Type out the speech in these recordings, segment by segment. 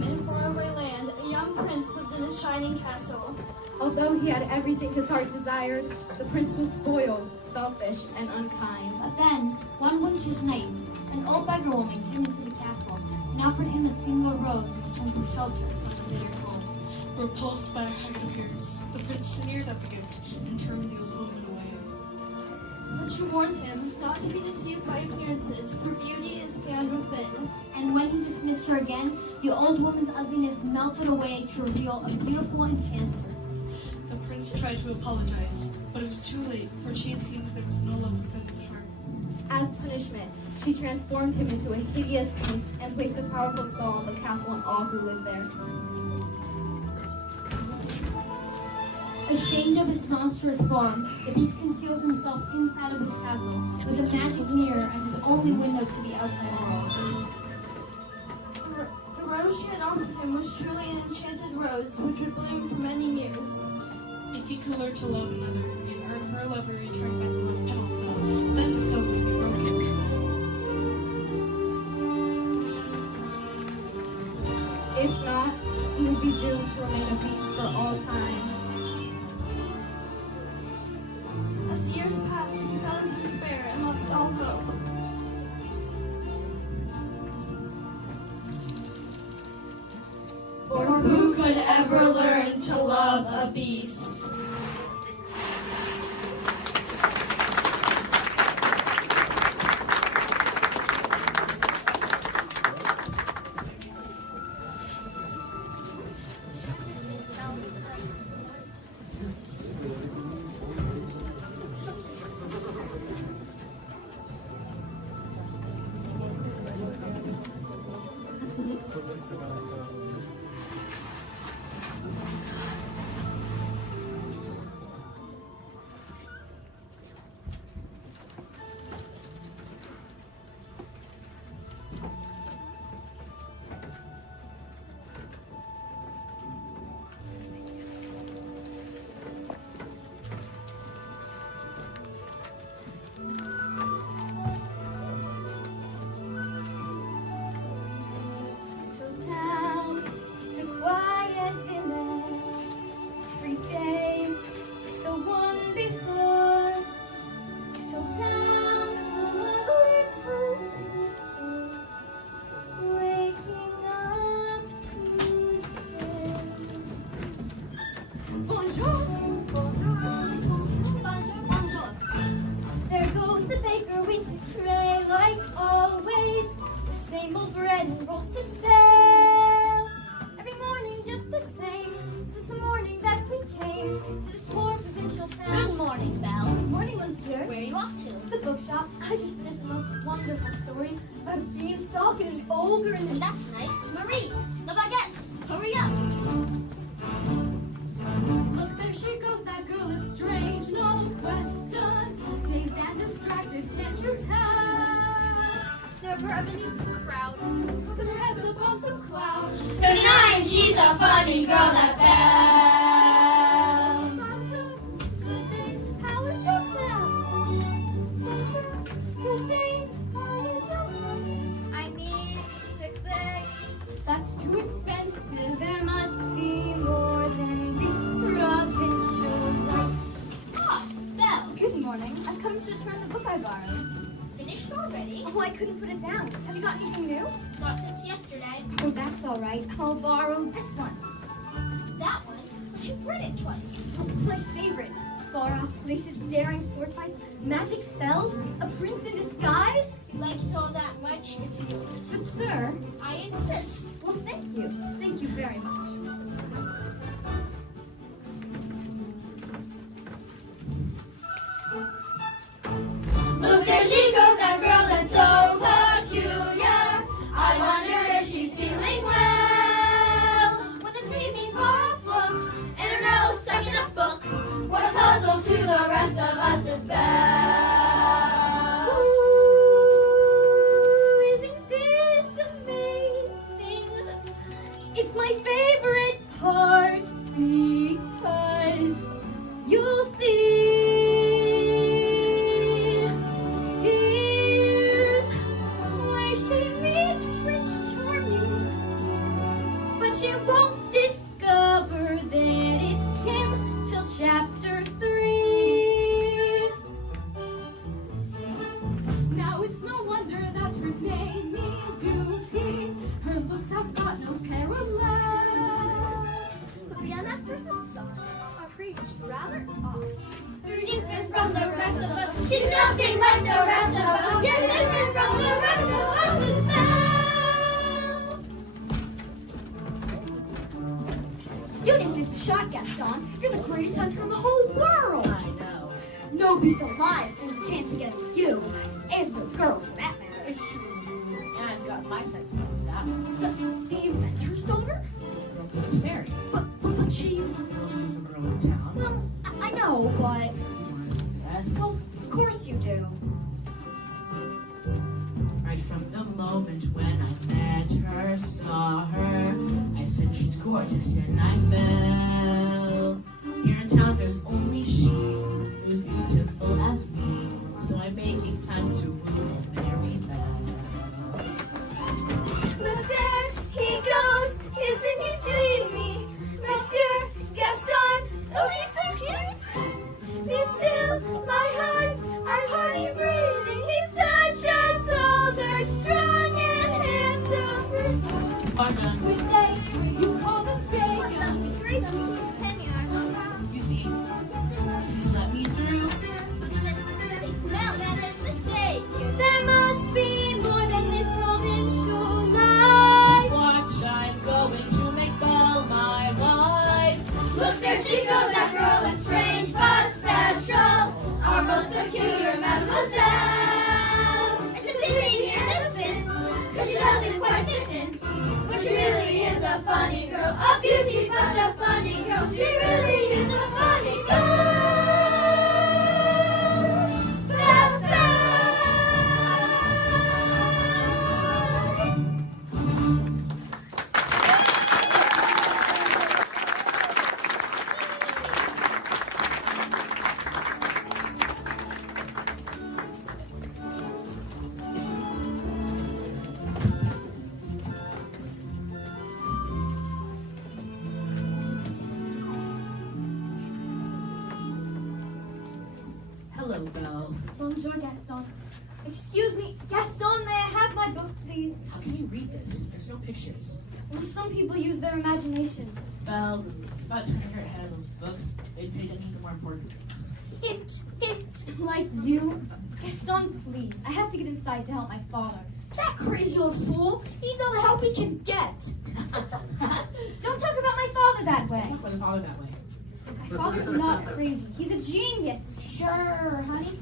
time, in faraway land, a young prince lived in a shining castle. Although he had everything his heart desired, the prince was spoiled, selfish, and unkind. But then, one winter's night, an old beggar woman came into the castle and offered him a single rose as a home for shelter from the bitter cold. Repulsed by her haggard appearance, the prince sneered at the gift and turned the old woman away. But she warned him not to be deceived by appearances, for beauty is found within. And when he dismissed her again, the old woman's ugliness melted away to reveal a beautiful enchantress. The prince tried to apologize, but it was too late, for she had seen that there was no love within his heart. As punishment, she transformed him into a hideous beast and placed a powerful spell on the castle and all who lived there. Ashamed of his monstrous form, the beast concealed himself inside of his castle with a magic mirror as his only window to the outside world. The rose she had offered him was truly an enchanted rose, which would bloom for many years. If he could learn to love another and earn her love in return by the love petal fell, then the spell would be broken. If not, he would be doomed to remain a beast for all time. As years passed, he fell into despair and lost all hope. For who could ever learn to love a beast? I'll borrow this one. That one? But you've read it twice. Oh, it's my favorite. Far off places, daring sword fights, magic spells, a prince in disguise. If you like it all that much, it's yours. But sir, I insist. Well, thank you. Thank you very much. Look, there she goes, that girl that's so peculiar. I wonder if she's feeling well. With a dreamy far off look, and her nose stuck in a book. What a puzzle to the rest of us is Belle. Ooh, isn't this amazing? It's my favorite part because you'll see. no wonder that's her name, Beauty. Her looks have got no parallel. Brianna Professor, our previous rather off. You're different from the rest of us. She's nothing like the rest of us. You're different from the rest of us as well. You didn't miss a shot, Gaston. You're the greatest hunter in the whole world. I know. No beast alive has a chance against you. And the girl, for that matter. It's true. And I've got my sense of that. The inventor's daughter? It's Mary. But she's... Also from a girl in town. Well, I know, but... Yes. Well, of course you do. Right from the moment when I met her, saw her, I said she's gorgeous and I fell. Here in town there's only she who's beautiful as me, so I'm making plans to woo and marry Belle. But there he goes, isn't he dreamy? Monsieur Gaston, oh he's so cute. Be still, my heart, I'm hardly breathing. He's such a tall, dark, strong and handsome. Pardon. Good day, You call this what bacon. that'd be great to see you 10 yards. Excuse me. Please let me through. They smell that is mistake. There must be more than this provincial Just life. watch, I'm going to make Belle my wife. Look, there she goes, that girl is strange but special. Our most peculiar mademoiselle. It's a pity innocent, cause she doesn't quite fit in. But she really is a funny girl, a beauty but a funny girl. She really is a funny girl. Belle, Belle. Hello, Belle. Bonjour, Gaston. Excuse me, Gaston, may I have my book, please? How can you read this? There's no pictures. Well, some people use their imaginations. Belle, it's about time you head of those books. They'd pay attention to more important things. Hint, like you. Gaston, please. I have to get inside to help my father. That crazy old fool needs all the help he can get. Don't talk about my father that way. Talk about the father that way. My father's not crazy. He's a genius. Sure, honey.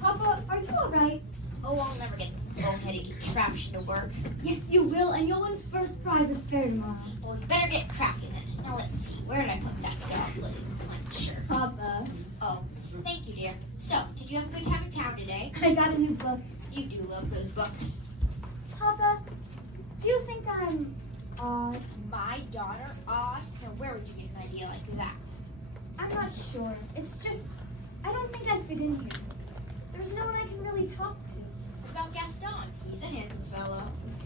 Papa, are you all right? Oh, I'll never get this bone-headed contraption to work. Yes, you will, and you'll win first prize at fair tomorrow. Well, you better get cracking then. Now let's see, where did I put that dog-legged clincher? Papa, Oh, thank you, dear. So, did you have a good time in town today? I got a new book. You do love those books. Papa, do you think I'm odd? My daughter, odd? Now, where would you get an idea like that? I'm not sure. It's just, I don't think I fit in here. There's no one I can really talk to. What about Gaston? He's a handsome fellow.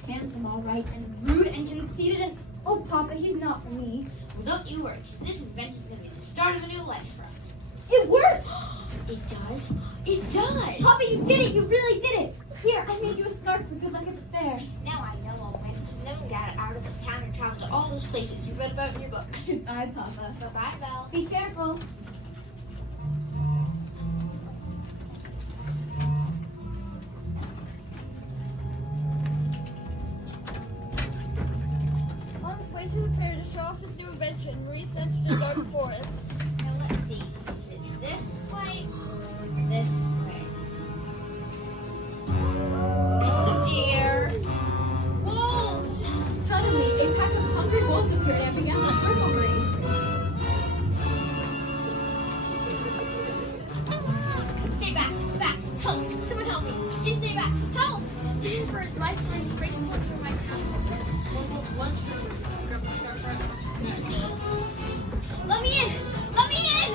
He's handsome, all right, and rude and conceited and, oh, Papa, he's not for me. Well, don't you worry, 'cause this invention's gonna be the start of a new life for us. It worked! It does? It does! Papa, you did it! You really did it! Here, I made you a scarf for good luck at the fair. Now I know I'll win. And then we'll get out of this town and travel to all those places you read about in your books. Goodbye, Papa. Bye-bye, Belle. Be careful. On his way to the fair to show off his new invention, Maurice entered a dark forest. Now let's see. Is it this way or this way? Oh dear. Wolves! Suddenly, a pack of hungry wolves appeared and began to circle Maurice. Stay back! Back! Help! Someone help me! Stay back! Help! For his life, Maurice raced toward the right Let me in! Let me in!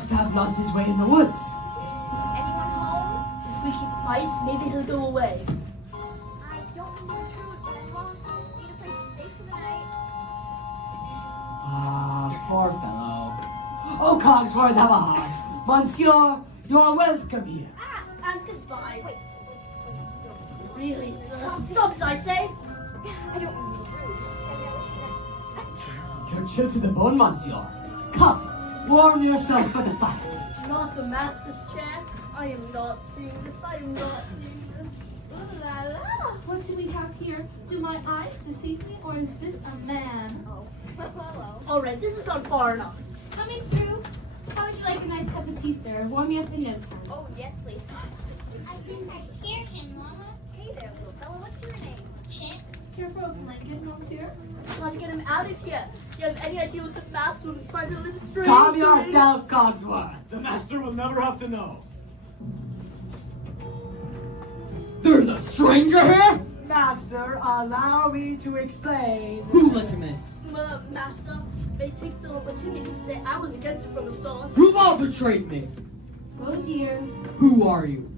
must have lost his way in the woods. Anyone home? If we keep quiet, maybe he'll go away. I don't mean to intrude, but I'm lost. Need a place to stay for the night. Ah, poor fellow. Oh, Cogsworth, have a heart. Monsieur, you're welcome here. Ask us by. Wait. Really, sir? Stop, I say! I don't mean to be rude. Just have you ever seen You're chilled to the bone, Monsieur. Come, warm yourself by the fire. Not the master's chair. I am not seeing this. I am not seeing this. Ooh la la! What do we have here? Do my eyes deceive me, or is this a man? Oh, hello. Alright, this has gone far enough. Coming through. How would you like a nice cup of tea, sir? Warm me up in no time. Oh, yes, please. I think I scared him, Mama. Hey there, little fella. What's your name? Chip. Careful of Lincoln, monsieur. Let's get him out of here. You have any idea what the master would find on the street? Calm yourself, Cogsworth. The master will never have to know. There's a stranger here? Master, allow me to explain. Who let him in? Master, they take the opportunity to say I was against it from the start. You've all betrayed me. Oh dear. Who are you?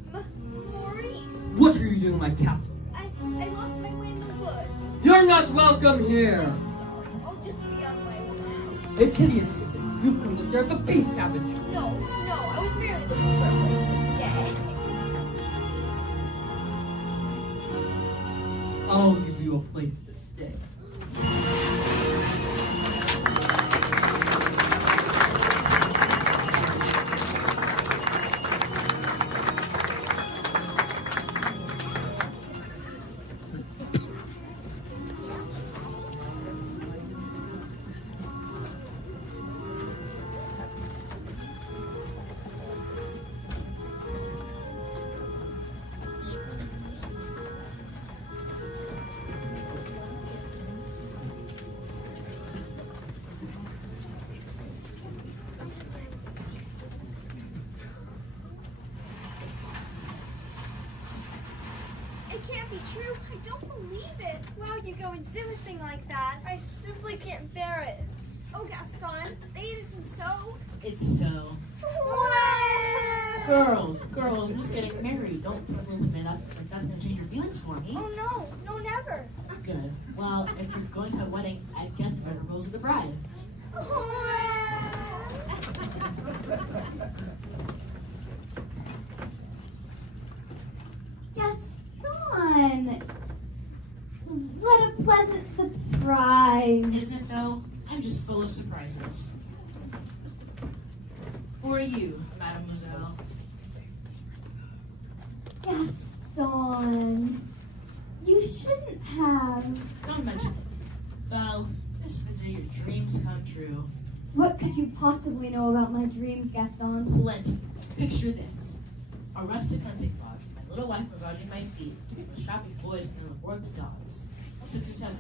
Maurice. What are you doing in my castle? I lost my way in the woods. You're not welcome here. Sorry. I'll just be on my way. It's hideous. You've come to stare at the beast, haven't you? No, I was merely looking for a place to stay. I'll give you a place to stay. It can't be true. I don't believe it. Why would you go and do a thing like that? I simply can't bear it. Oh, Gaston, say it isn't so. It's so. Girls, who's getting married? Don't tell me that's gonna change your feelings for me. Oh, no, never. Good. Well, if you're going to a wedding, I guess better Rose of the bride. Gaston! What a pleasant surprise. Isn't it though? I'm just full of surprises. Who are you, mademoiselle? Gaston, you shouldn't have. Don't mention it. Well, this is the day your dreams come true. What could you possibly know about my dreams, Gaston? Plenty. Picture this. A rustic hunting lodge. My little wife massaging my feet. The strapping boys and the board the dogs. 6 or 7.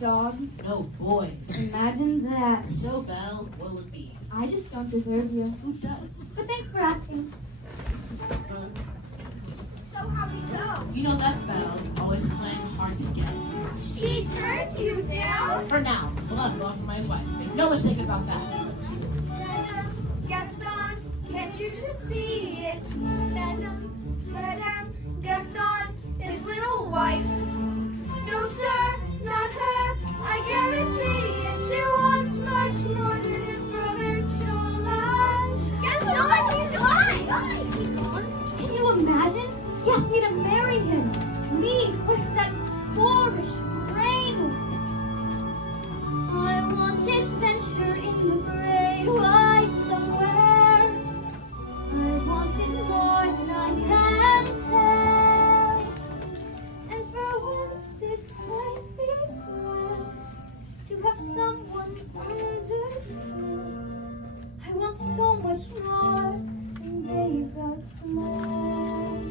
Dogs? No, boys. Imagine that. So, Belle, what will it be? I just don't deserve you. Who does? But thanks for asking. So how do you know? You know that Belle, always playing hard to get. She turned you down? For now, we'll have to offer my wife. Make no mistake about that. Gaston, can't you just see it? Madame, Gaston, his little wife. No, sir, not her. I guarantee it. She wants much more than his spiritual life. Gaston, he's gone. He's gone. Can you imagine? He asked me to marry him. Me, with that boorish brainless. I want adventure in the great wide somewhere. I want it more than I can tell. And for once it might be glad to have someone understand. I want so much more than they've got command.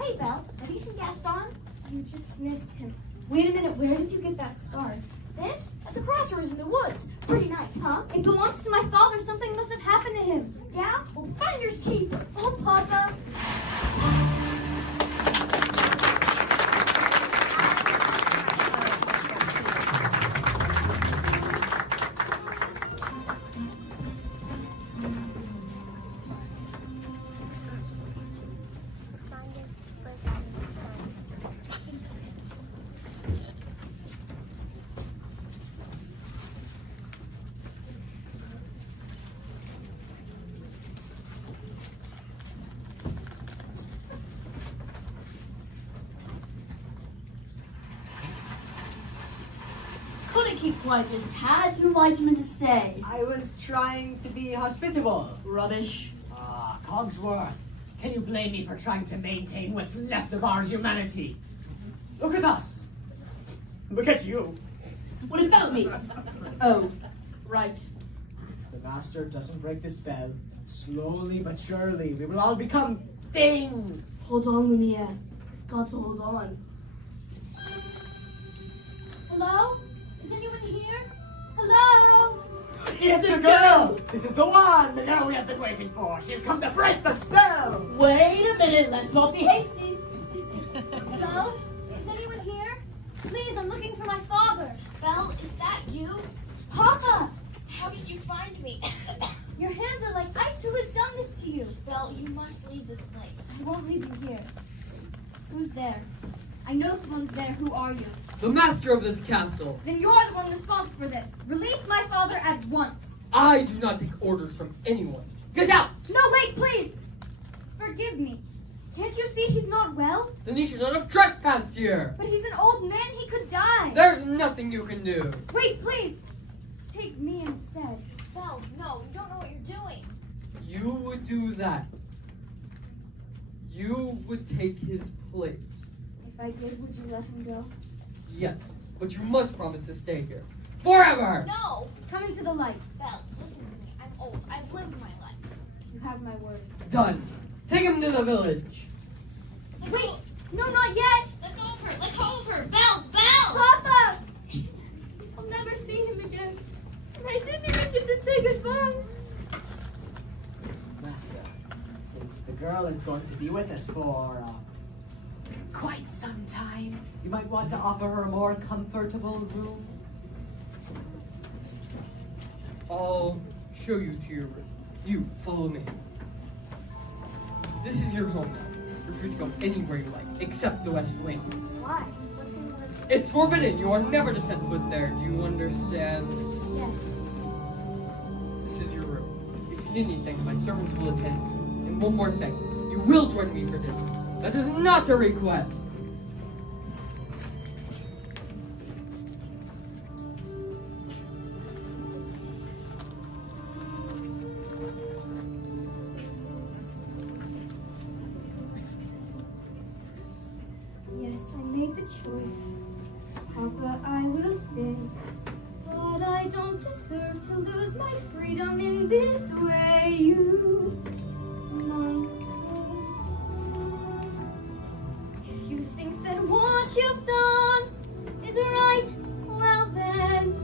Hey, Belle, have you seen Gaston? You just missed him. Wait a minute, where did you get that scarf? This? At the crossroads in the woods. Pretty nice, huh? It belongs to my father. Something must have happened to him. Yeah? Well, finders keepers. Oh, Papa. keep quiet. Just had to invite him in to stay. I was trying to be hospitable. Rubbish. Ah, Cogsworth. Can you blame me for trying to maintain what's left of our humanity? Look at us. Look at you. What about me? Oh, right. If the master doesn't break the spell, slowly but surely, we will all become things. Hold on, Lumiere. I've got to hold on. Hello? Is anyone here? Hello? It's a girl! This is the one, the girl we have been waiting for. She has come to break the spell! Wait a minute, let's not be hasty. Hello? Is anyone here? Please, I'm looking for my father. Belle, is that you? Papa! How did you find me? Your hands are like ice. Who has done this to you? Belle, you must leave this place. I won't leave you here. Who's there? I know someone's there. Who are you? The master of this castle. Then you're the one responsible for this. Release my father at once. I do not take orders from anyone. Get out! No, wait, please! Forgive me. Can't you see he's not well? Then you should not have trespassed here. But he's an old man. He could die. There's nothing you can do. Wait, please! Take me instead. Belle, no, you don't know what you're doing. You would do that. You would take his place. If I did, would you let him go? Yes, but you must promise to stay here. Forever! No! Come into the light. Belle, listen to me. I'm old. I've lived my life. You have my word. Done. Take him to the village. Wait! No, not yet! Let go of her! Let go of her! Belle! Belle! Papa! I'll never see him again. And I didn't even get to say goodbye. Master, since the girl is going to be with us for quite some time, you might want to offer her a more comfortable room. I'll show you to your room. You, follow me. This is your home now. You're free to go anywhere you like, except the West Wing. Why? What's in the West? It's forbidden. You are never to set foot there. Do you understand? Yes. This is your room. If you need anything, my servants will attend you. And one more thing. You will join me for dinner. That is not a request. Yes, I made the choice. Papa, I will stay. But I don't deserve to lose my freedom in this way. You monster. If you think that what you've done is right, well then,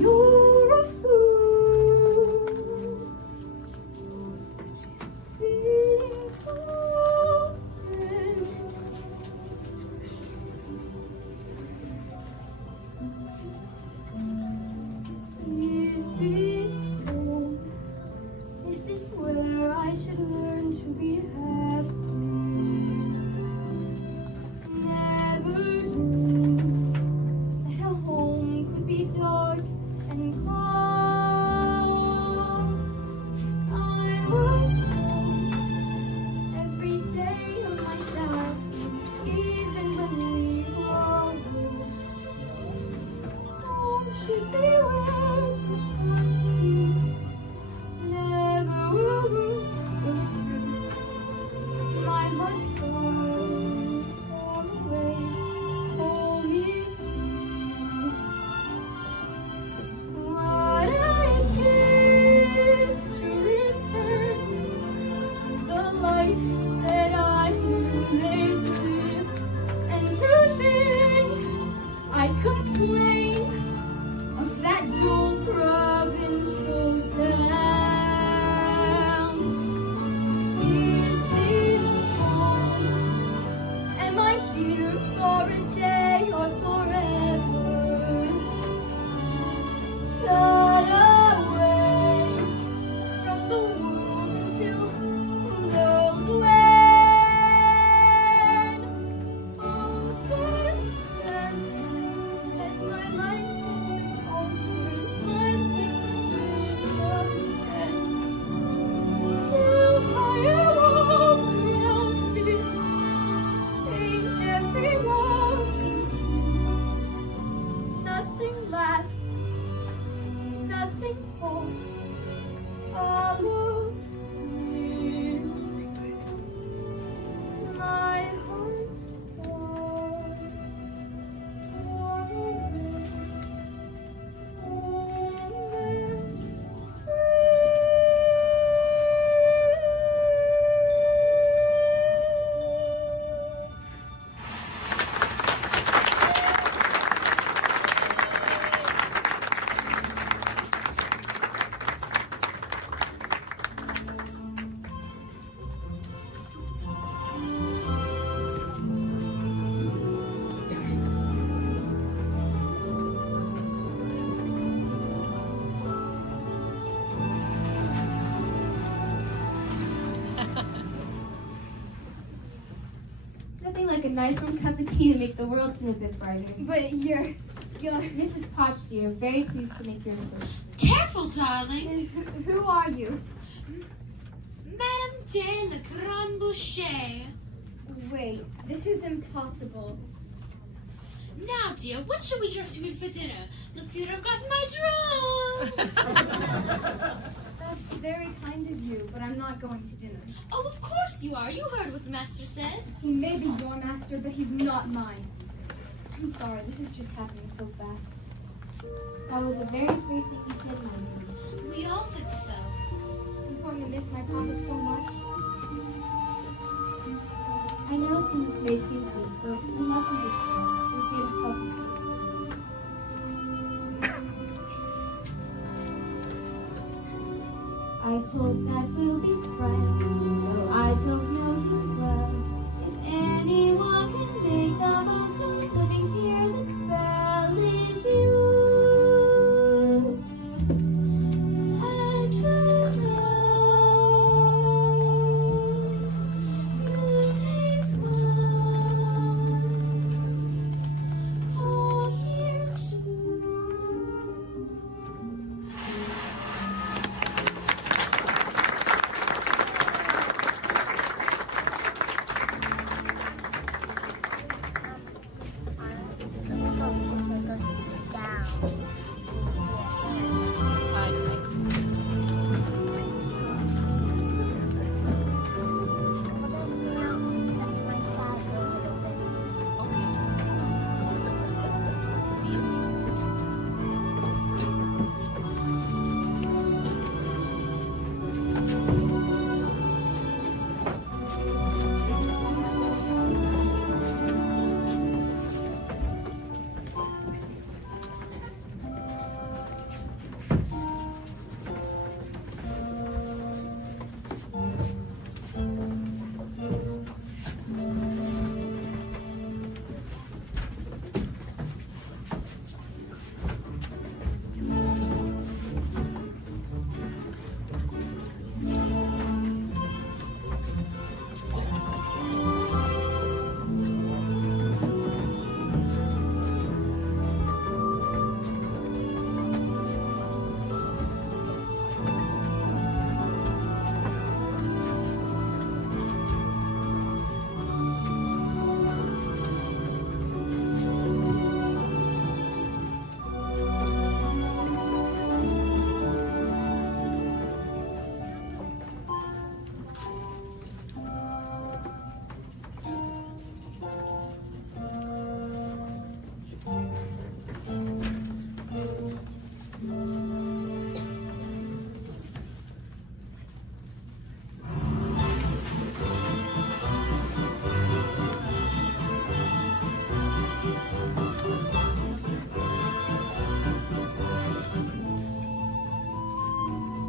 you're a fool. Feeling so friend. Is this home? Is this where I should learn to be happy? Never dreamed that a home could be dark and calm. I was lost every day of my childhood, even when we grew. Home should be where peace never will be. My heart's far away. Home is true. What I give to return the life that I knew they lived, and to this I complain of that door. like a nice warm cup of tea to make the world seem a bit brighter. But you're Mrs. Potch, dear, very pleased to make your acquaintance. Careful, darling. and who are you? Madame de la Grande Boucher. Wait, this is impossible. Now, dear, what shall we dress you in for dinner? Let's see what I've got in my drawer. That's very kind of you, but I'm not going to dinner. Oh, of course you are. You heard what the master said. He may be your master, but he's not mine. I'm sorry, this is just happening so fast. That was a very great thing you did, my dear. We all think so. I'm going to miss my papa so much. I know things may seem weak, but you mustn't despair. We're here to help you. I hope that we'll be friends, though I don't know you well. If anyone can make the most of living here, then Belle is you. And true rose, you may find all here too.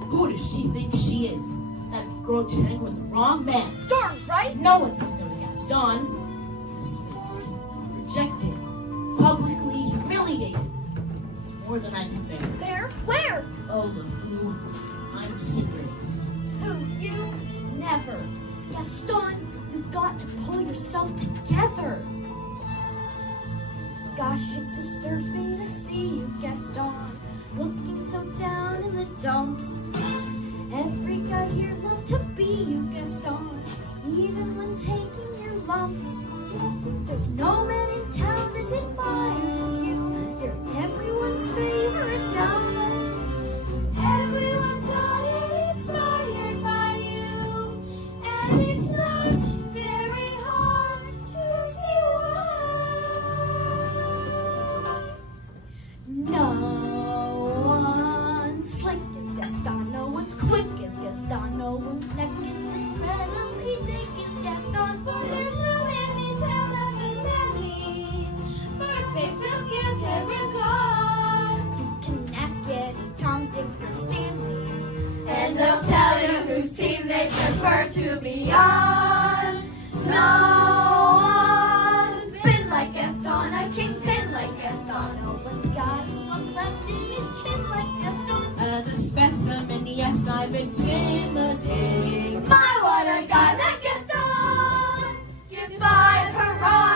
Who does she think she is? That girl tangled with the wrong man. Darn right! No one says no to Gaston. Dismissed, rejected, publicly humiliated. It's more than I can bear. There? Where? Oh, LeFou, I'm disgraced. Who, you? Never. Gaston, you've got to pull yourself together. Gosh, it disturbs me to see you, Gaston, looking so down in the dumps. Every guy here loved to be you, Gaston, even when taking your lumps. There's no man in town as admired as you. You're everyone's favorite guy. Everyone's on it, inspired by you. And it's not very hard to see why. No one's slick as Gaston, no one's quick as Gaston, no one's neck is incredibly thick as Gaston, but there's no man in town that is many perfect to give him regard. You can ask Eddie, Tom, Dick, or Stanley, and they'll tell you whose team they prefer to be on. No one's been like Gaston, a kingpin like Gaston. No one's got a slump left in his chin like Gaston. As a specimen, yes, I'm intimidating. My, what a guy that Gaston! Give 5 hurrah!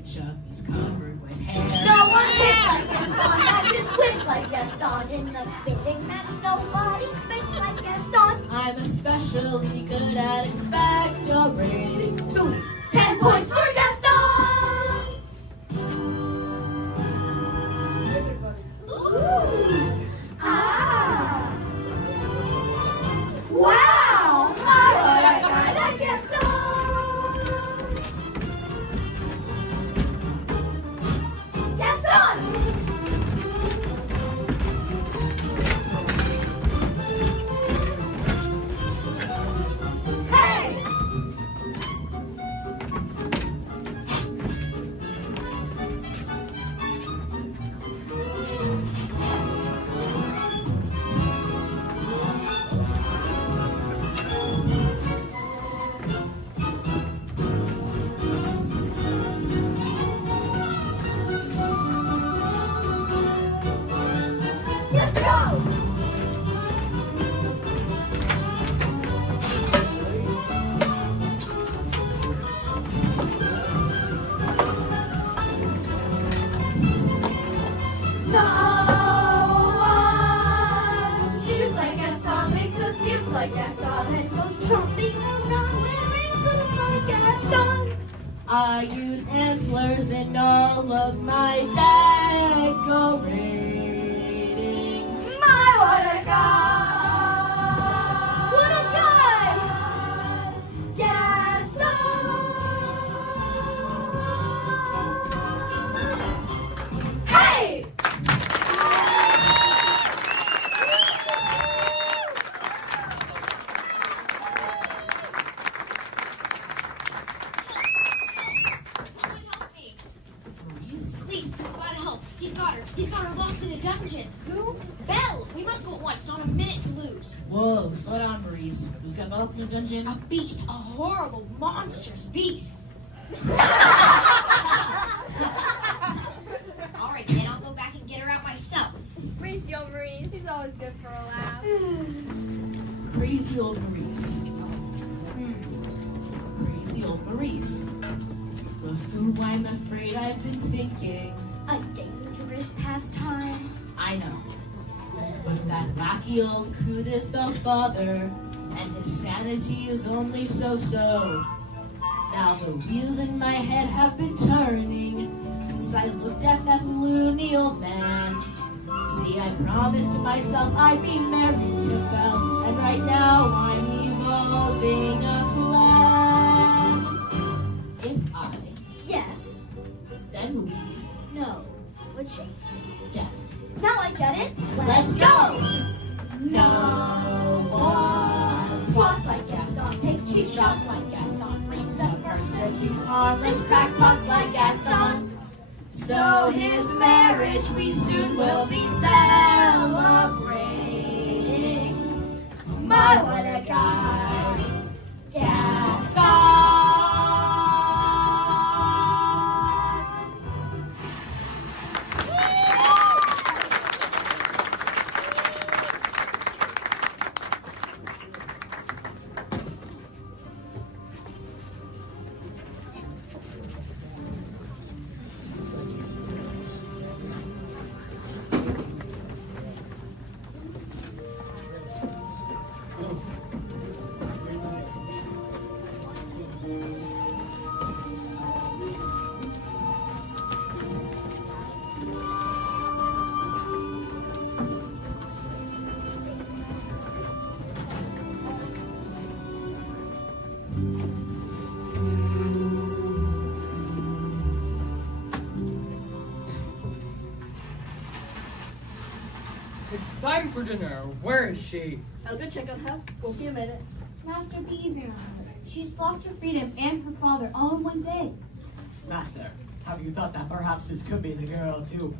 inch of me's covered with hair. No one hits like Gaston, that just whips like Gaston. In the spitting match, nobody spits like Gaston. I'm especially good at expectorating. 10 points for Gaston! Ooh! Ah! Wow! My, what I got at Gaston! Gaston! Hey! Let's go! No one cheers like Gaston, makes us feel like Gaston, and goes tromping around wearing boots like Gaston. I use antlers in all of my decorating. My, what a guy! What a guy! Gaston! Hey! Help me. Maurice? Please, we've got to help. He's got her. He's got her locked in a dungeon. Who? Belle! We must go at once. Not a minute to lose. Whoa, slow down, Maurice. Who's got locked in the dungeon? A beast. A horrible, monstrous beast. All right, then I'll go back and get her out myself. Maurice, yo, Maurice. He's always good for a laugh. Crazy old Maurice. Crazy old Maurice. Of whom I'm afraid I've been thinking. A dangerous pastime. I know. But that wacky old Coup Belle's father, and his sanity is only so-so. Now the wheels in my head have been turning since I looked at that loony old man. See, I promised myself I'd be married to Belle, and right now I'm evolving a plan. If I, Yes. then we, No. Would she? yes. Now I get it. Let's go! No one floss like Gaston, take cheap shots like Gaston, Raise up, persecute, harmless crackpots like Gaston. So his marriage we soon will be celebrating. My, what a guy. Gaston. It's time for dinner. Where is she? I'll go check on her. Won't be a minute. Master, be easy on her. She's lost her freedom and her father all in one day. Master, have you thought that perhaps this could be the girl to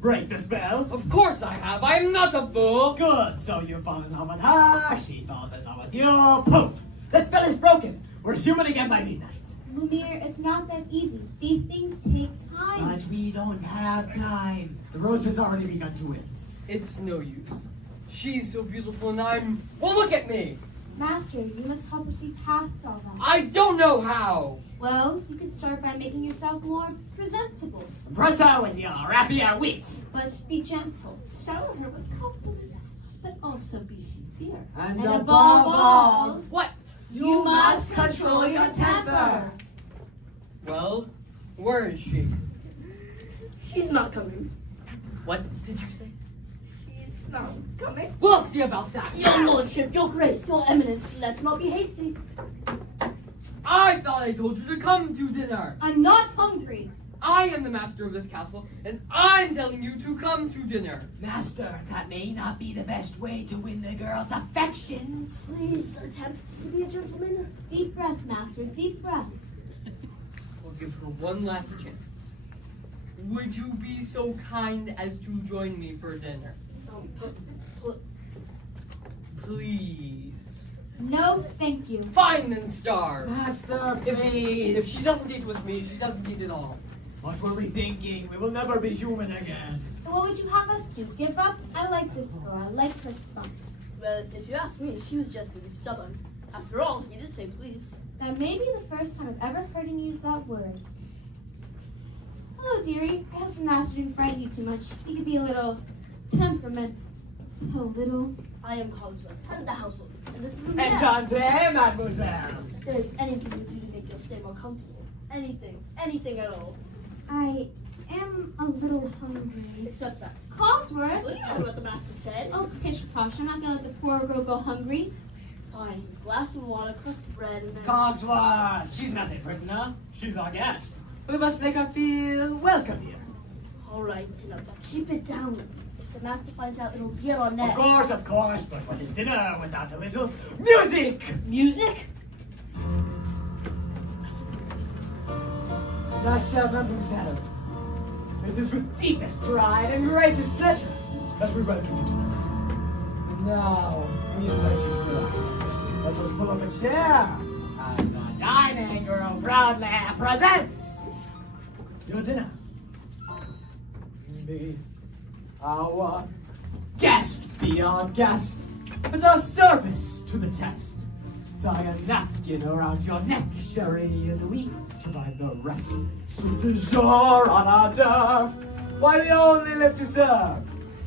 break the spell? Of course I have. I am not a fool. Good, so you fall in love with her, she falls in love with you, poof! The spell is broken! We're human again by midnight. Lumiere, it's not that easy. These things take time. But we don't have time. The rose has already begun to wilt. It's no use. She's so beautiful and I'm... Well, look at me. Master, you must help her see past all that. I don't know how. Well, you could start by making yourself more presentable, Press out with your rapier wit. but be gentle. Shower her with compliments, but also be sincere. And, And above all, What? you must control your temper. Well, where is she? She's not coming. What did you say? She's not coming. We'll see about that. Your lordship, your grace, your eminence, let's not be hasty. I thought I told you to come to dinner. I'm not hungry. I am the master of this castle, and I'm telling you to come to dinner. Master, that may not be the best way to win the girl's affections. Please attempt to be a gentleman. Deep breath, Master, deep breaths. I'll give her one last chance. Would you be so kind as to join me for dinner? Please. No, thank you. Fine then, Star. Master, If please. she doesn't eat with me, she doesn't eat at all. What were we thinking? We will never be human again. So what would you have us do? Give up? I like this girl. I like her spunk. Well, if you ask me, she was just being stubborn. After all, he did say please. That may be the first time I've ever heard him use that word. Hello, dearie. I hope the master didn't frighten you too much. He could be a little temperament. A little. I am Cogsworth, head of the household, and this is Lumiere. Enchanté, mademoiselle. If there is anything you do to make your stay more comfortable, anything at all, I am a little hungry. except that. Cogsworth? Well, you know what the master said. Oh, pitch posh. I'm not gonna let the poor girl go hungry. Fine, glass of water, crust of bread, and then... Cogsworth, she's not a prisoner. She's our guest. We must make her feel welcome here. All right, dinner, but keep it down. If the master finds out, it'll be on our neck. Of course, but what is dinner without a little music? Music? Ma chère mademoiselle, it is with deepest pride and greatest pleasure that we welcome you to us. And now, we invite you to relax. Let us pull up a chair as the dining room proudly presents your dinner. Be our guest, be our guest. It's our service to the test. Tie a napkin around your neck, Sherry, and we provide the rest. Soup du jour on hors d'oeuvre. Why we only live to serve?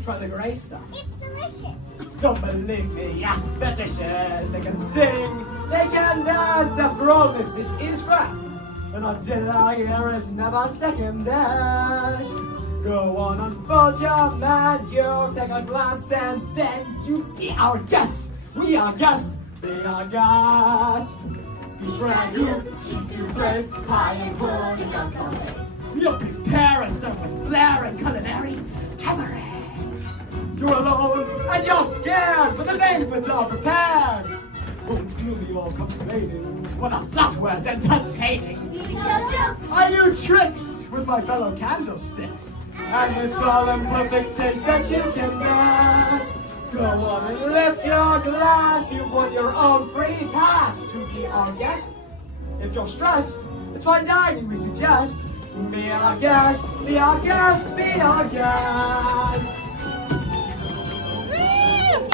Try the gray stuff. It's delicious. Don't believe me, ask the dishes. They can sing, they can dance. After all this is France. And our dinner here is never second best. Go on, unfold your menu, take a glance, and then you be our guest. We are guests, be our guest. Beef ragout, cheese souffle, pie and pudding on cafe. You'll prepare and serve with flair and culinary cabaret. You're alone and you're scared, but the banquets are prepared. Won't you be all contemplating what a flatware's entertaining? I do tricks with my fellow candlesticks, and it's all in perfect taste that you can get. Go on and lift your glass, you've won your own free pass to be our guest. If you're stressed, it's fine dining we suggest. Be our guest, be our guest, be our guest.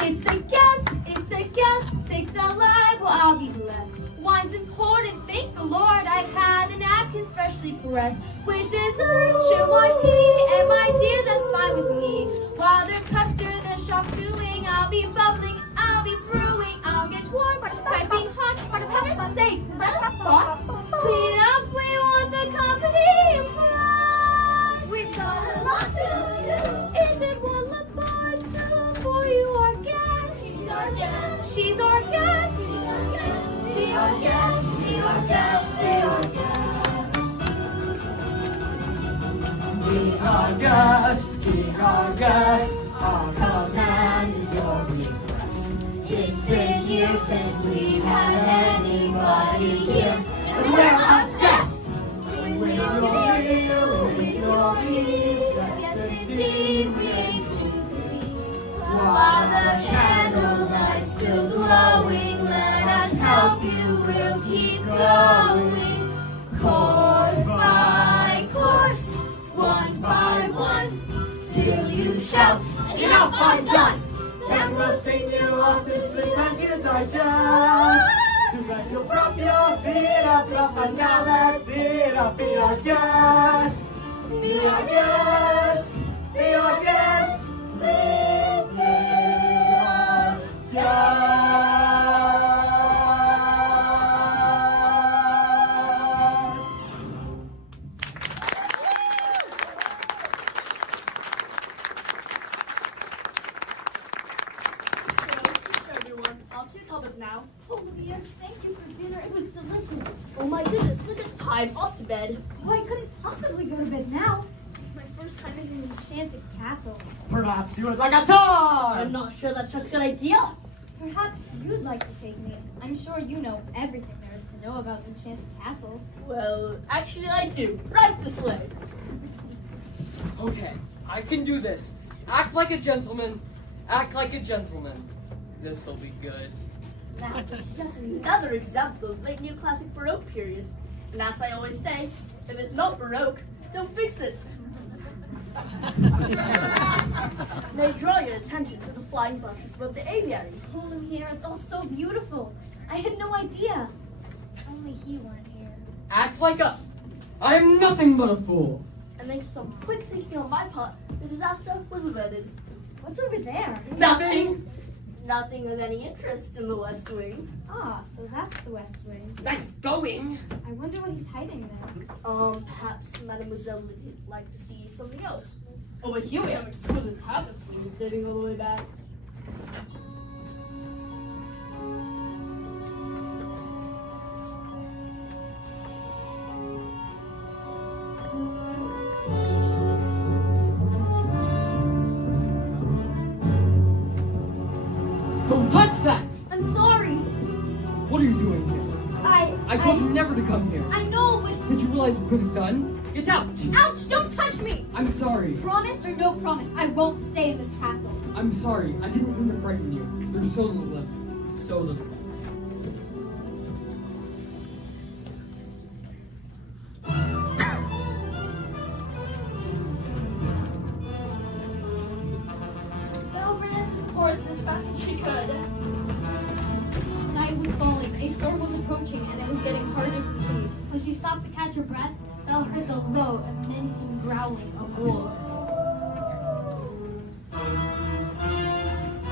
It's a guest, sakes alive, well I'll be blessed. Wine's important, thank the Lord, I've had the napkins freshly pressed. With dessert, sugar wine tea, and my dear, that's fine with me. While their cups stir the shop stewing, I'll be bubbling, I'll be brewing, I'll get warm, piping hot, for heaven's sakes, is that a spot? Clean up, we want the company of pride. We've got a lot to do. Is it one or two? For you are guest. She's our guest. She's our guest. She's our guest. Be our guest. Be our guest. Be our guest. Be our guest, be our guest. Our command is your request. It's been years since we've had anybody here, and we're obsessed with your meal, with your cheese. Yes, indeed, we aim to please. While the candlelight's still glowing, let us help you. We'll keep going, course by course, one by one, till you shout, "Enough! I'm done!" Then we'll sing you off to sleep as you digest. So prop your feet up and now let's it up. Be our guest. Be our guest. Be our guest. Please be our guest. Everyone, off to your cupboards now. Oh, Leah, thank you for dinner. It was delicious. Oh my goodness, look at the time. Off to bed. Oh, I couldn't possibly go to bed now. It's my first time in the Enchanted Castle. Perhaps you would like a tour. I'm not sure that's such a good idea. Perhaps you'd like to take me. I'm sure you know everything there is to know about Enchanted Castles. Well, actually I do. Right this way. Okay, I can do this. Act like a gentleman. Act like a gentleman. This'll be good. Now, this is yet another example of late neoclassic Baroque period. And as I always say, if it's not Baroque, don't fix it. Now draw your attention to the flying buttress above the aviary. Oh, here, it's all so beautiful. I had no idea. Only you weren't here. Act like a... I'm nothing but a fool. And thanks to some quick thinking on my part, the disaster was averted. What's over there? Nothing! Nothing of any interest in the West Wing. Ah, so that's the West Wing. Nice going. I wonder what he's hiding there. Perhaps Mademoiselle would like to see something else. Over here we have exquisite tapestries dating all the way back. Don't touch that! I'm sorry. What are you doing here? I told you never to come here. I know, but... Did you realize what could have done? Get out! Ouch! Don't touch me! I'm sorry. Promise or no promise, I won't stay in this castle. I'm sorry. I didn't mean to frighten you. There's so little left. So little. Belle ran into the forest as fast as she could. Night was falling, a storm was approaching, and it was getting harder to see. When she stopped to catch her breath, Belle heard the low and menacing growling of wolves.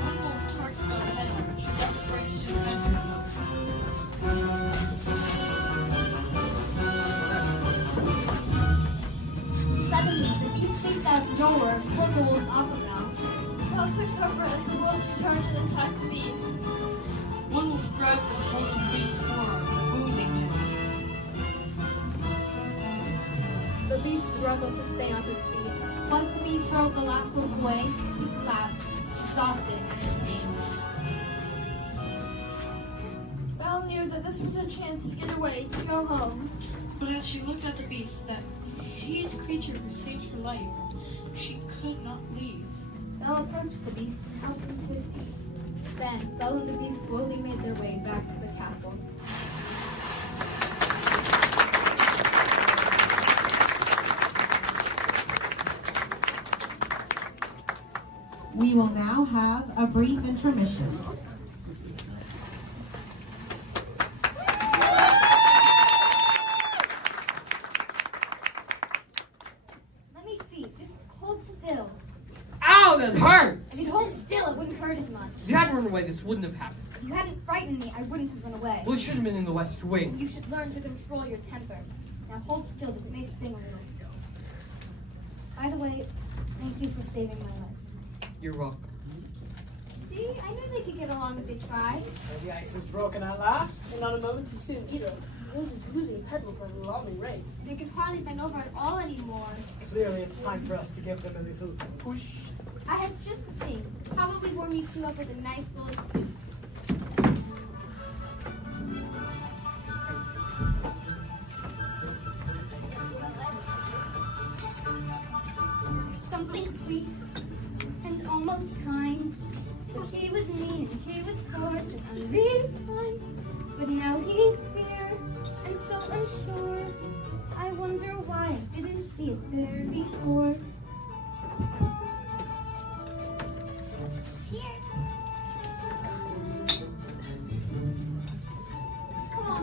One wolf charged Belle head on. She jumped right to defend herself. Suddenly, the beast leaped out of nowhere and pulled the wolf off of Belle. Belle took cover as the wolves turned and attacked the beast. One wolf grabbed a hold of the beast's forearm, wounding him. The beast struggled to stay on his feet. Once the beast hurled the last wolf away, he collapsed, exhausted and in pain. Belle knew that this was her chance to get away, to go home. But as she looked at the beast, that hideous creature who saved her life, she could not leave. Belle approached the beast and helped him to his feet. Then, Belle and the beast slowly made their way back to the castle. We will now have a brief intermission. Let me see. Just hold still. Ow, that hurt! If you'd hold still, it wouldn't hurt as much. If you hadn't run away, this wouldn't have happened. If you hadn't frightened me, I wouldn't have run away. Well, it should have been in the West Wing. You should learn to control your temper. Now hold still, because it may sting a little. By the way, thank you for saving my life. You're welcome. See, I knew they could get along if they tried. So the ice is broken at last. And not a moment too soon either. Rose is losing petals at an alarming rate. They could hardly bend over at all anymore. Clearly, it's time for us to give them a little push. I have just the thing. Probably warm you two up with a nice bowl of soup. There's something sweet and almost kind. But he was mean and he was coarse and unrefined. But now he's dear and so unsure. I wonder why I didn't see it there before. Cheers! Come on,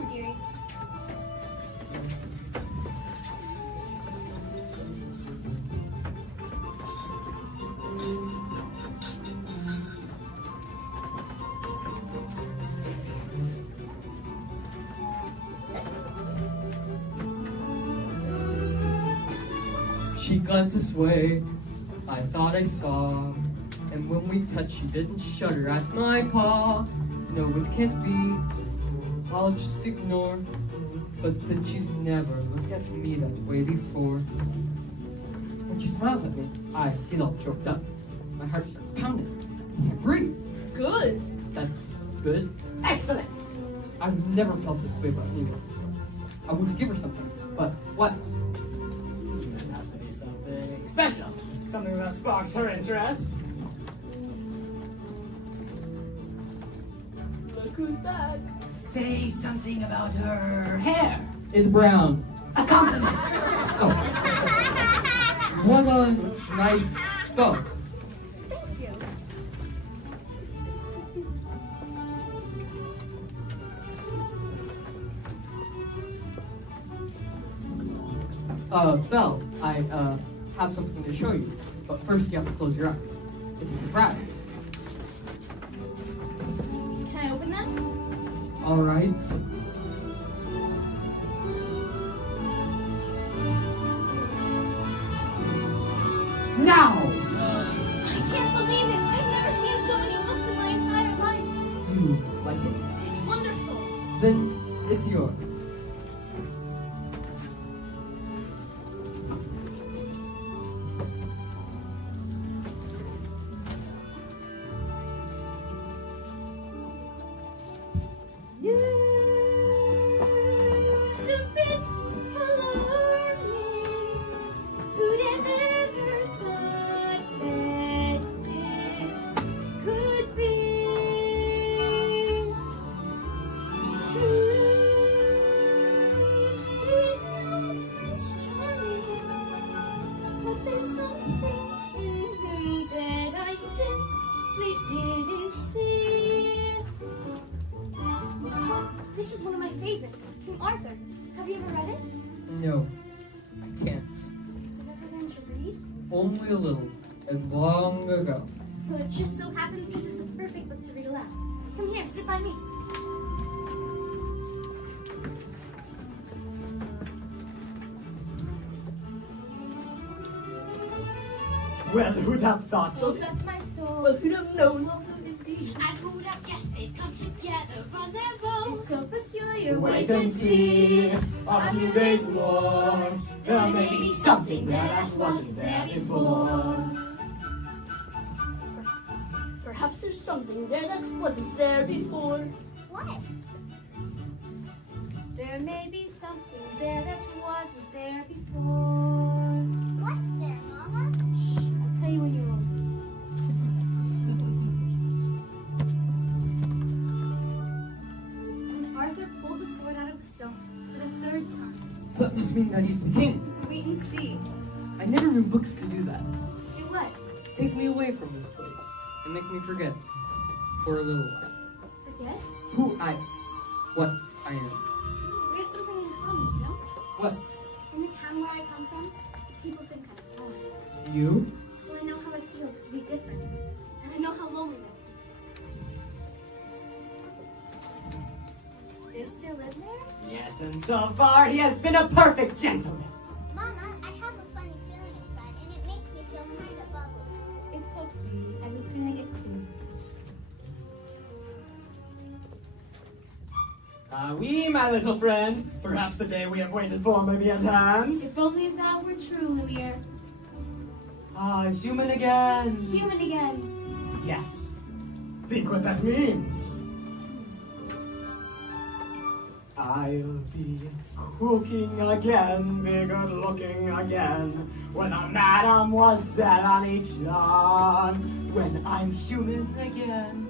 She glanced this way, I thought I saw. And when we touched, she didn't shudder at my paw. No, it can't be, I'll just ignore. But then she's never looked at me that way before. When she smiles at me, I feel all choked up. My heart starts pounding. I can't breathe. Good. That's good. Excellent! I've never felt this way about anyone. I would give her something, but what? There has to be something special. Something that sparks her interest. Look who's back. Say something about her hair. It's brown. A compliment. Oh. What a nice dog. Thank you. Belle, I, have something to show you. But first you have to close your eyes. It's a surprise. Can I open them? Alright. Now! I can't believe it. I've never seen so many books in my entire life. You like it? It's wonderful. Then it's yours. The bits alarming. Who'd have ever thought that this could be true? It is charming, but there's something in him that I simply didn't see. This is one of my favorites, King Arthur. Have you ever read it? No, I can't. Have you ever learned to read? Only a little, and long ago. Well, it just so happens this is the perfect book to read aloud. Come here, sit by me. Well, who'd have thought? Oh, bless my soul. Well, who'd have known how good indeed? I who'd have guessed they'd come together on their boat. It's so peculiar. Wait and see, a few days more, there may be something that wasn't there before. Perhaps there's something there that wasn't there before. What? There may be something there that wasn't there before. What's there, Mama? Shh, I'll tell you when you're older. When Arthur pulled the sword out of the stone for the third time. So that must mean that he's the king. Wait and see. I never knew books could do that. Do what? Take me away from this place and make me forget for a little while Forget? what I am. We have something in common, you know? What? In the town where I come from, people think I'm awesome. You? So I know how it feels to be different. And I know how lonely they are. They still live there? Yes, and so far he has been a perfect gentleman. Mama, I have a funny feeling inside, and it makes me feel kind of bubbly. It's so sweet. I've been feeling it too. Oui, my little friend. Perhaps the day we have waited for may be at hand. If only that were true, Lumiere. Human again. Human again. Yes. Think what that means. I'll be cooking again, be good looking again, with a mademoiselle on each arm. When I'm human again,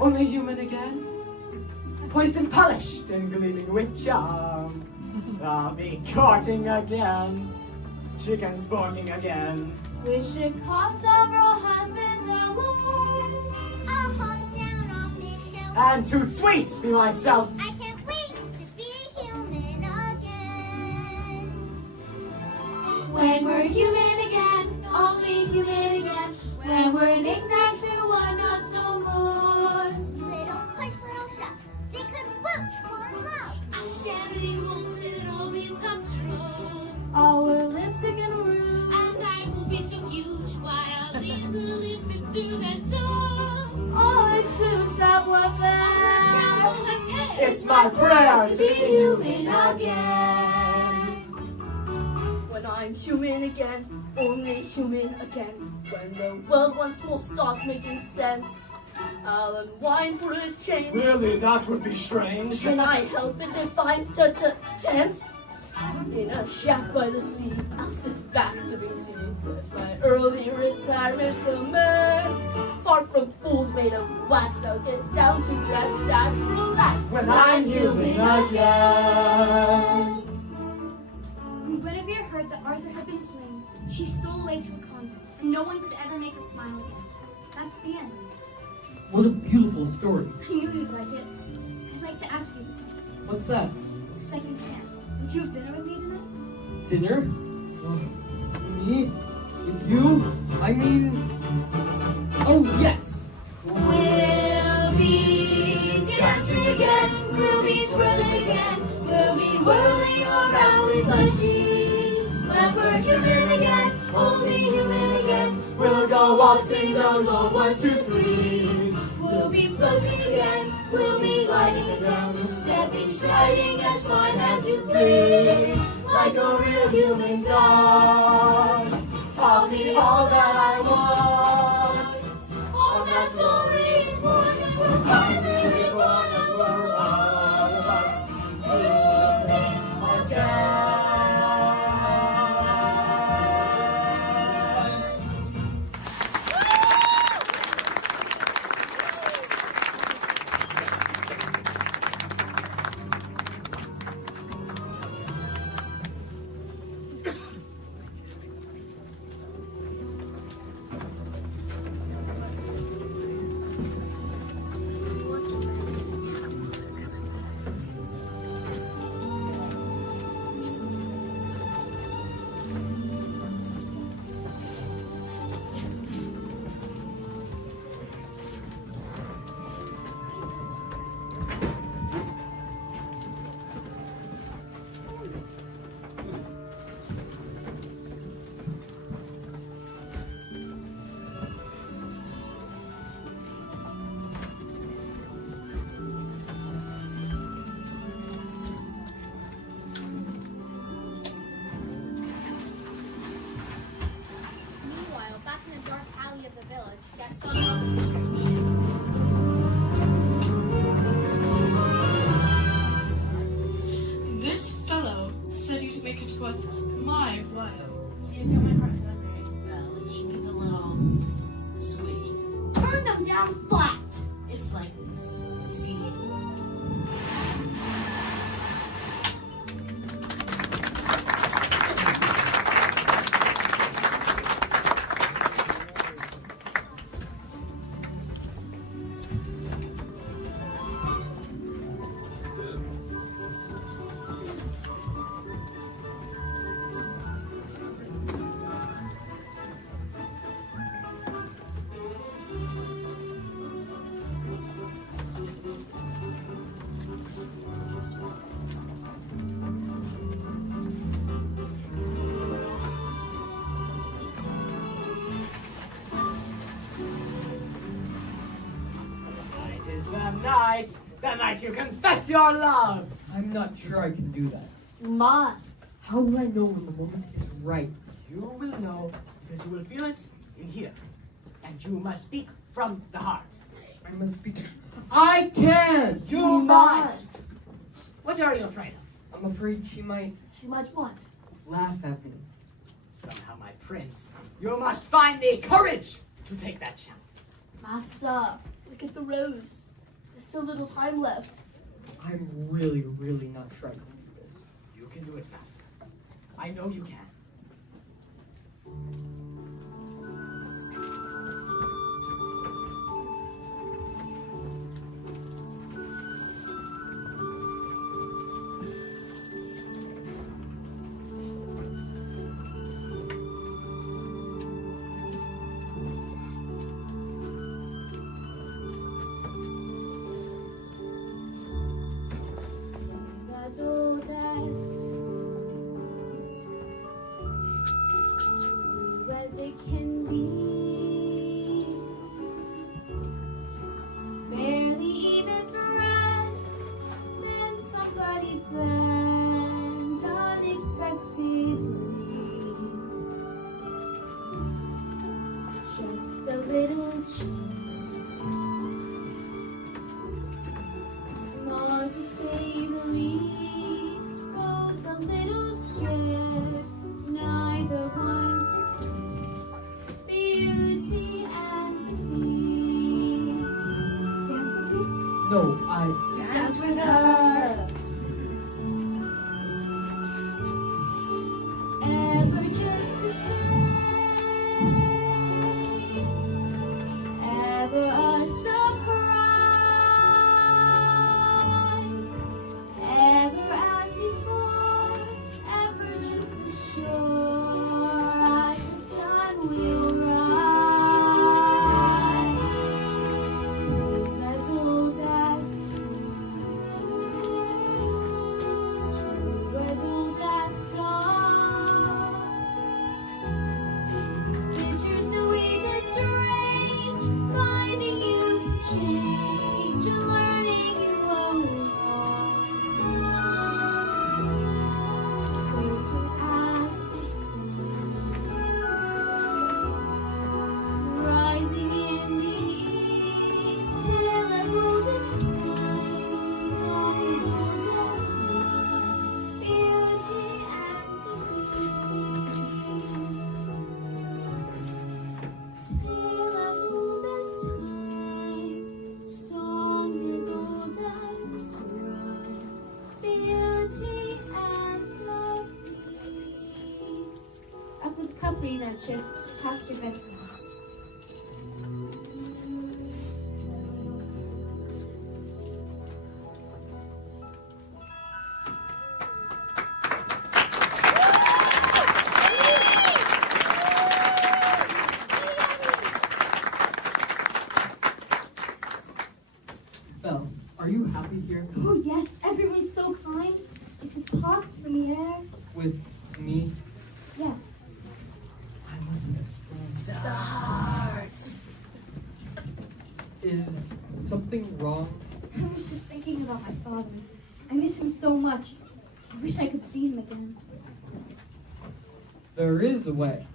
only human again, poised and polished and gleaming with charm. I'll be courting again, chicken sporting again. We should call several husbands alone. I'll hop down off this shelf. And toot sweet be myself. I can't wait to be human again. When we're human again, only human again. When we're knickknacks who want us no more. Little push, little shove. They could whoosh, fall in love. Our sanity won't it all be in some trouble. Our lipstick and It's my prayer to be human again. When I'm human again, only human again. When the world once more starts making sense, I'll unwind for a change. Really, that would be strange. Can I help it if I'm tense? In a shack by the sea, I'll sit back sipping tea as my early retirement commence. Far from fools made of wax, I'll get down to brass tacks, relax. When I'm human again. When Guinevere heard that Arthur had been slain, she stole away to a convent, and no one could ever make her smile again. That's the end. What a beautiful story. I knew you'd like it. I'd like to ask you something. What's that? Second chance. Would you have dinner with me tonight? Dinner? Me? With you? I mean... Oh, yes! We'll be dancing again, we'll be twirling again, we'll be whirling around with such ease. When we're human again, only human again, We'll go waltzing those old 1, 2, 3s. we'll be floating again, we'll be gliding again, stepping, striding as fine as you please, like a real human does. I'll be all that I was. On that glorious morning, we'll finally be one of us. Human again. Meanwhile, back in the dark alley of the village, Gaston held a secret meeting. This fellow said you'd make it worth my while. See, if you're my friend, she needs a little sweet. Turn them down flat. It's like this. See? Tonight is the night you confess your love. I'm not sure I can do that. Must. How will I know when the moment is right? You will know because you will feel it in here. And you must speak from the heart. I must speak. I can't! You must! What are you afraid of? I'm afraid she might She might what? laugh at me. Somehow, my prince, you must find the courage to take that chance. Master, look at the rose. There's so little time left. I'm really, really not sure I can do this. You can do it, master. I know you can. As old as freeze and chip past your bedtime. Belle, are you happy here? Oh yes, everyone's so kind. Mrs. Potts, Lumiere. With me? Yes. I wasn't The heart. Is something wrong? I was just thinking about my father. I miss him so much. I wish I could see him again. There is a way.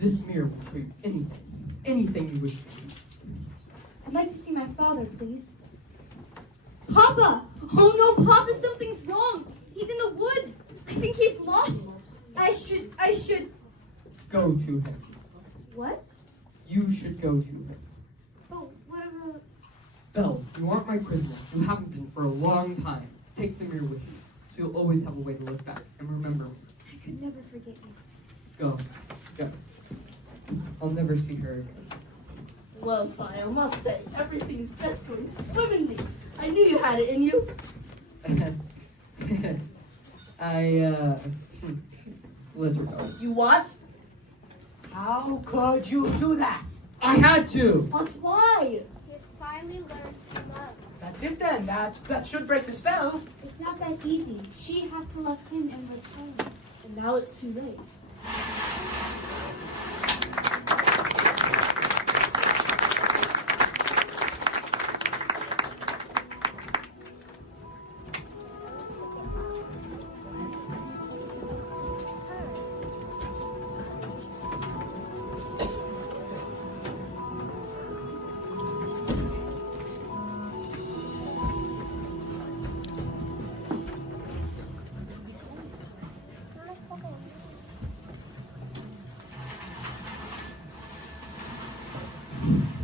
This mirror will trade anything you wish to see. I'd like to see my father, please. Papa! Oh no, Papa, something's wrong. He's in the woods. I think he's lost. I should. Go to him. What? You should go to him. Oh, whatever. Belle, you aren't my prisoner. You haven't been for a long time. Take the mirror with you, so you'll always have a way to look back and remember me. I could never forget you. Go. I'll never see her again. Well, sire, I must say, everything's just going swimmingly. I knew you had it in you. Let her go. You what? How could you do that? I had to! But why? He's finally learned to love. That's it then. That should break the spell. It's not that easy. She has to love him in return. And now it's too late.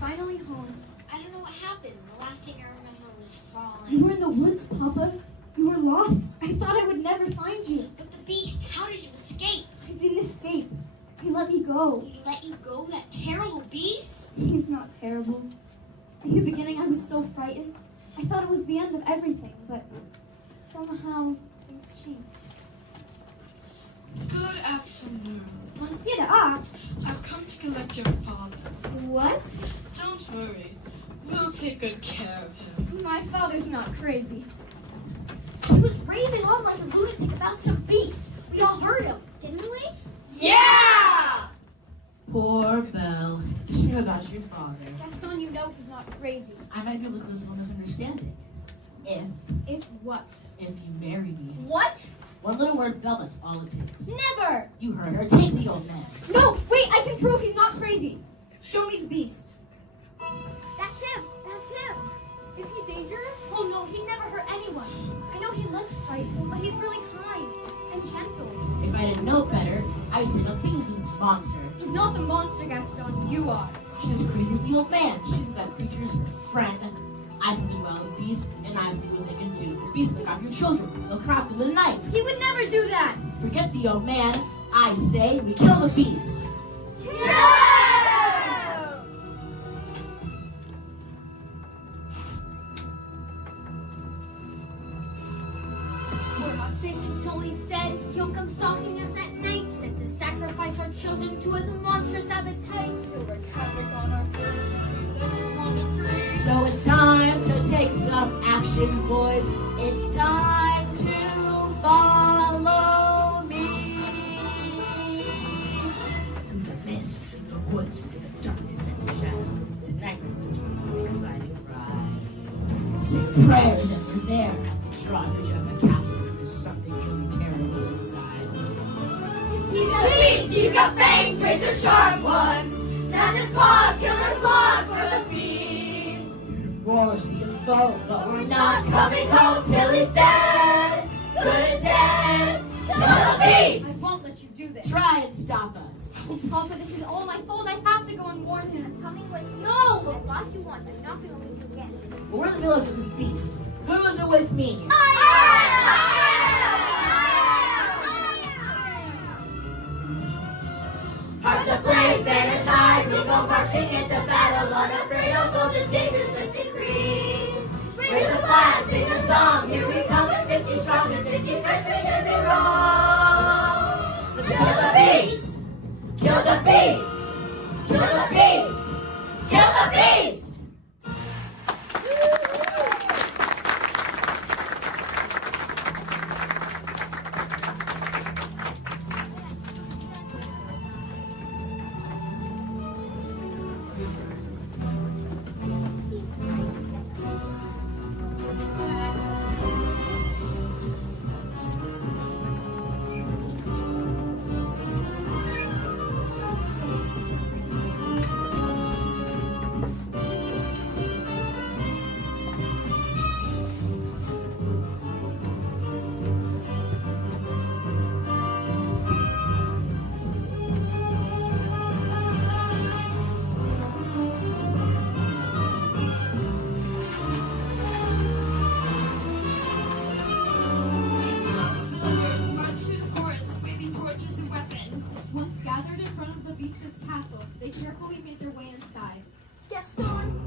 Finally home. I don't know what happened. The last thing I remember was falling. You were in the woods, Papa. You were lost. I thought I would never find you. But the beast, how did you escape? I didn't escape. He let me go. He let you go, that terrible beast? He's not terrible. In the beginning, I was so frightened. I thought it was the end of everything, but somehow things changed. Good afternoon. Buonasera. I've come to collect your father. What? Don't worry. We'll take good care of him. My father's not crazy. He was raving on like a lunatic about some beast. We all heard him, didn't we? Yeah! Poor Belle. Does she know about your father? Gaston, you know he's not crazy. I might be able to cause a misunderstanding. If what? If you marry me. What? One little word, Belle, that's all it takes. Never! You heard her. Take the old man. No, wait, I can prove he's not crazy. Show me the beast. That's him. That's him. Is he dangerous? Oh no, he never hurt anyone. I know he looks frightful, but he's really kind and gentle. If I didn't know better, I would say no Bean's monster. He's not the monster, Gaston. You are. She's as crazy as the old man. She's that creature's friend. I can do wild beasts, and I've seen what they can do. The beasts pick up your children. They'll craft them in the night. He would never do that. Forget the old man. I say we kill the beast. We're not safe until he's dead. He'll come stalking us at night, sent to sacrifice our children to his monstrous appetite. He'll wreak havoc on our birds and that's one and three. So it's time to take some action, boys. It's time to follow me. Through the mist, through the woods, through the darkness and the shadows. Tonight is an exciting ride. Say a prayer that we're there at the drawbridge of a castle. There's something truly terrible inside. He's a beast, he's got fangs, razor sharp ones. Massive claws, killer claws for the beast. War, see him fall, but we're not Coming home till he's dead, good and dead, to the beast. I won't let you do this. Try and stop us. Oh, Papa, this is all my fault. I have to go and warn him. Coming with you. No! Well, lock you once. I'm not going to leave you again. We're in the middle of this beast. Who's with me? I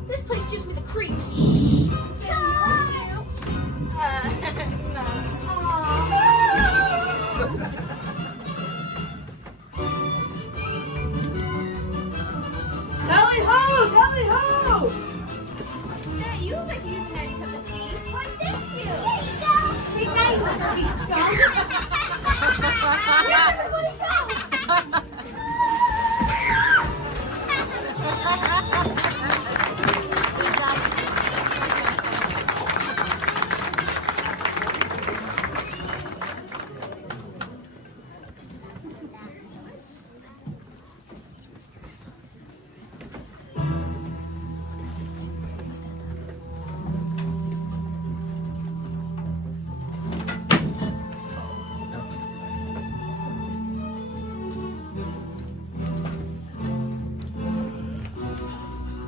This place gives me the creeps. Tally ho! Tally ho! Dad, you look like you need a nice cup of tea. Why, thank you. Here you go. Be nice, little beach scum. Where'd everybody go?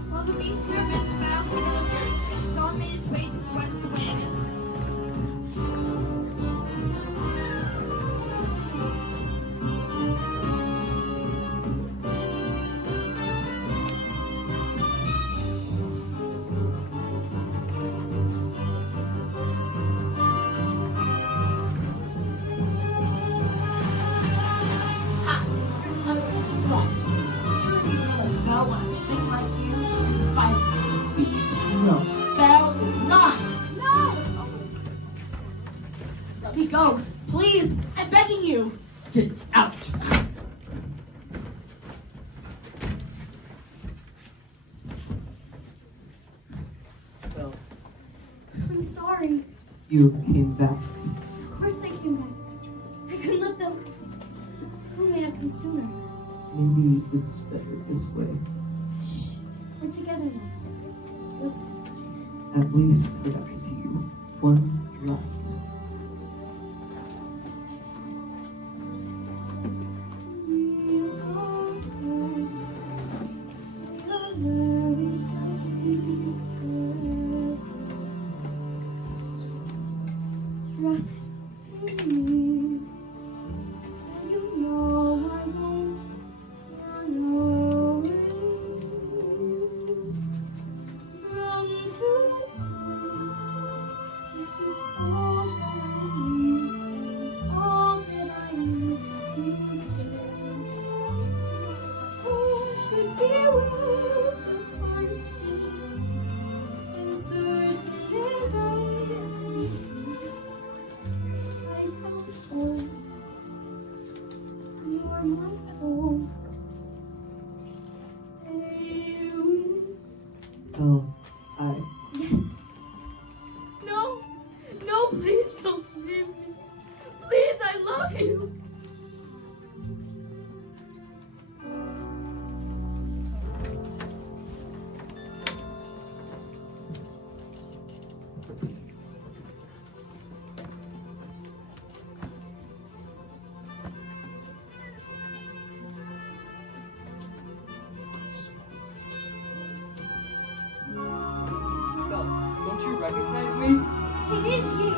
While the beast servants found the villagers, the storm made its way to the west wing. Belle want to sing like you. She despises beast. No. Belle is not. No. Let me go. Please. I'm begging you. Get out. Belle, I'm sorry. you came back. Of course I came back. I couldn't let them. Who may have come sooner? Maybe it's better this way. Shh. We're together now. Let's. At least I got to see you one last. Trust in me. You know I won't run away. Run to you. This is all that I need. All that I need to stay. Oh, should be where the find me. And certain as I am. I found home. You are my home. Stay with. Belle, Yes. No. No, please don't leave me. Please, I love you. Belle, don't you recognize me? It is you.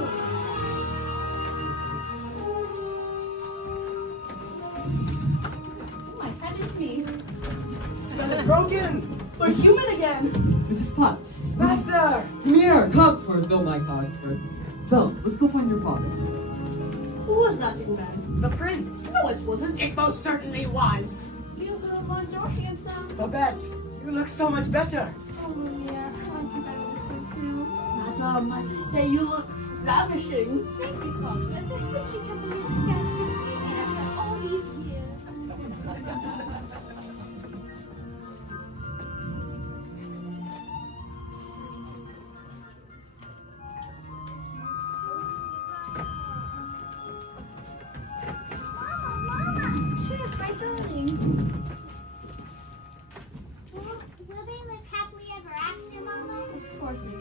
Oh my God, it's me. Spell is broken! We're human again! Mrs. Potts. Master! Come here, Cogsworth. No, my Cogsworth. Belle, let's go find your father. Who was that young man? The prince! No, it wasn't. It most certainly was! You will want your handsome. Babette, you look so much better! Oh, yeah, I like you better this way too. Madame, I did say you look ravishing. Thank you, Cogsworth. I simply can't believe this guy kissed me after all these years. Chip, my darling. Will they live happily ever after, Mama? Of course they